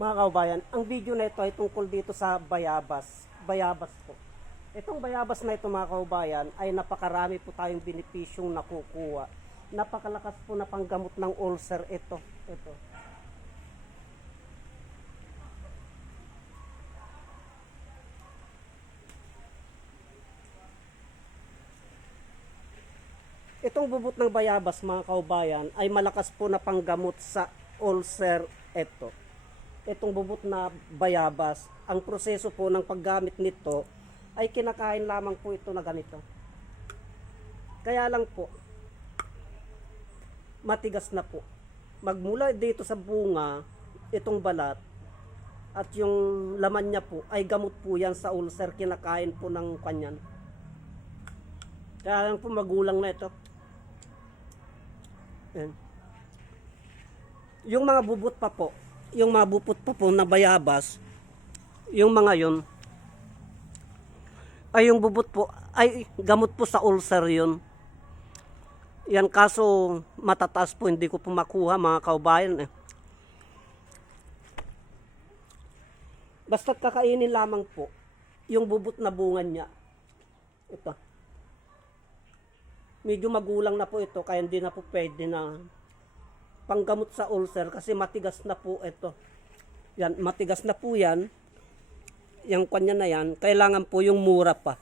Mga kaubayan, ang video na ito ay tungkol dito sa bayabas. Bayabas po. Itong bayabas na ito mga kaubayan ay napakarami po tayong benepisyong nakukuha. Napakalakas po na panggamot ng ulcer ito. Ito. Itong bubot ng bayabas mga kaubayan ay malakas po na panggamot sa ulcer ito. Itong bubot na bayabas, ang proseso po ng paggamit nito ay kinakain lamang po ito na ganito. Kaya lang po, matigas na po. Magmula dito sa bunga, itong balat, at yung laman niya po ay gamot po yan sa ulcer, kinakain po ng kanyan. Kaya lang po magulang na ito. Yan. Yung mga bubot pa po, yung mga bubot pa po na bayabas, yung mga yun, ay yung bubot po, ay gamot po sa ulcer yun. Yan kaso matataas po, hindi ko po makuha mga kaubayan eh. Basta kakainin lamang po, yung bubot na bunga niya. Ito medyo magulang na po ito kaya hindi na po pwede na panggamot sa ulcer kasi matigas na po ito. Yan, matigas na po yan. Yung kanya na yan, kailangan po yung mura pa.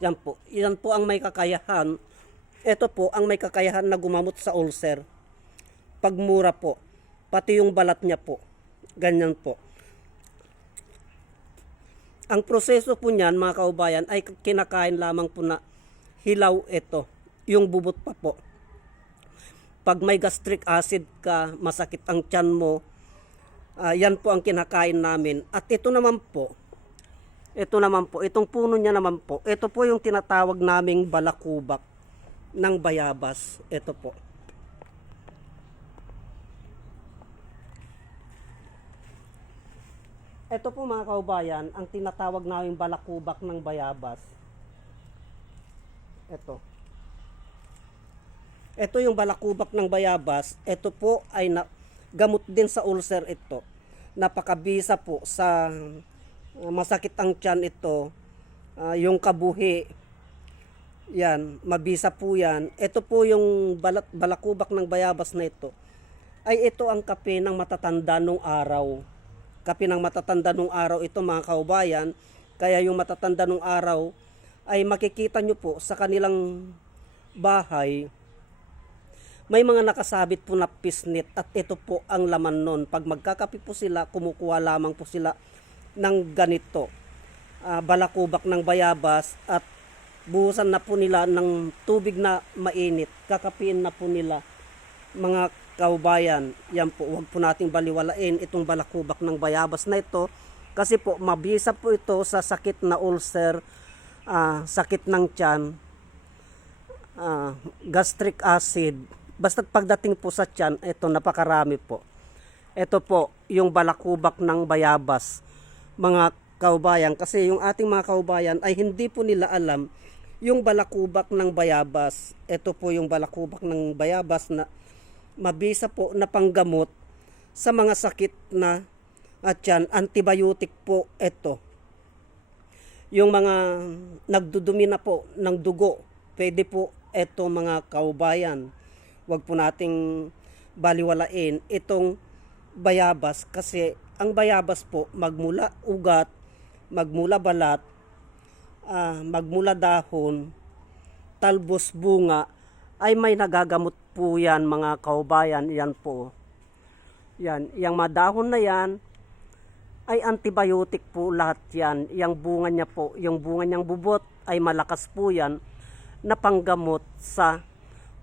Yan po. Yan po ang may kakayahan. Ito po ang may kakayahan na gumamot sa ulcer. Pag mura po. Pati yung balat niya po. Ganyan po. Ang proseso po niyan, mga kaubayan, ay kinakain lamang po na hilaw ito, yung bubot pa po. Pag may gastric acid ka, masakit ang tiyan mo, ah, yan po ang kinakain namin. At ito naman po, ito naman po, itong puno niya naman po, ito po yung tinatawag naming balakubak ng bayabas. Ito po. Ito po mga kaubayan, ang tinatawag naming balakubak ng bayabas. Ito. Ito yung balakubak ng bayabas. Ito po ay na, gamot din sa ulcer ito. Napakabisa po sa uh, masakit ang tiyan ito. Uh, yung kabuhi. Yan, mabisa po yan. Ito po yung balat, balakubak ng bayabas na ito. Ay ito ang kape ng matatanda nung araw. Kape ng matatanda nung araw ito mga kaubayan. Kaya yung matatanda nung araw, ay makikita nyo po sa kanilang bahay, may mga nakasabit po na pisnit at ito po ang laman nun. Pag magkakapi po sila, kumukuha lamang po sila ng ganito. Uh, balakubak ng bayabas at buhusan na po nila ng tubig na mainit. Kakapiin na po nila mga kaubayan. Yan po, huwag po nating baliwalain itong balakubak ng bayabas na ito. Kasi po, mabisa po ito sa sakit na ulcer, uh, sakit ng tiyan, uh, gastric acid. Basta pagdating po sa tiyan, ito napakarami po. Ito po, yung balakubak ng bayabas, mga kaubayan. Kasi yung ating mga kaubayan ay hindi po nila alam yung balakubak ng bayabas. Ito po yung balakubak ng bayabas na mabisa po na panggamot sa mga sakit na at yan, antibiotic po ito yung mga nagdudumi na po ng dugo, pwede po eto mga kaubayan. Huwag po nating baliwalain itong bayabas kasi ang bayabas po magmula ugat, magmula balat, uh, magmula dahon, talbos bunga ay may nagagamot po yan mga kaubayan. Yan po. Yan, yung madahon na yan, ay antibiotic po lahat yan. Yung bunga niya po, yung bunga niyang bubot ay malakas po yan na panggamot sa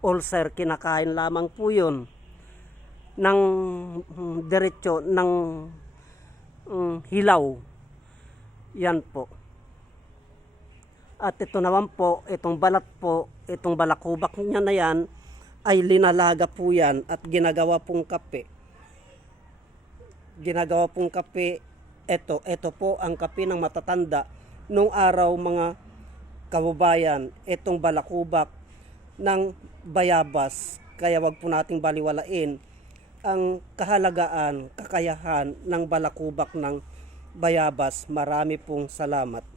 ulcer. Kinakain lamang po yun ng mm, diretsyo ng um, hilaw. Yan po. At ito naman po, itong balat po, itong balakubak niya na yan, ay linalaga po yan at ginagawa pong kape. Ginagawa pong kape ito, ito po ang kape ng matatanda nung araw mga kababayan, itong balakubak ng bayabas. Kaya wag po nating baliwalain. ang kahalagaan, kakayahan ng balakubak ng bayabas. Marami pong salamat.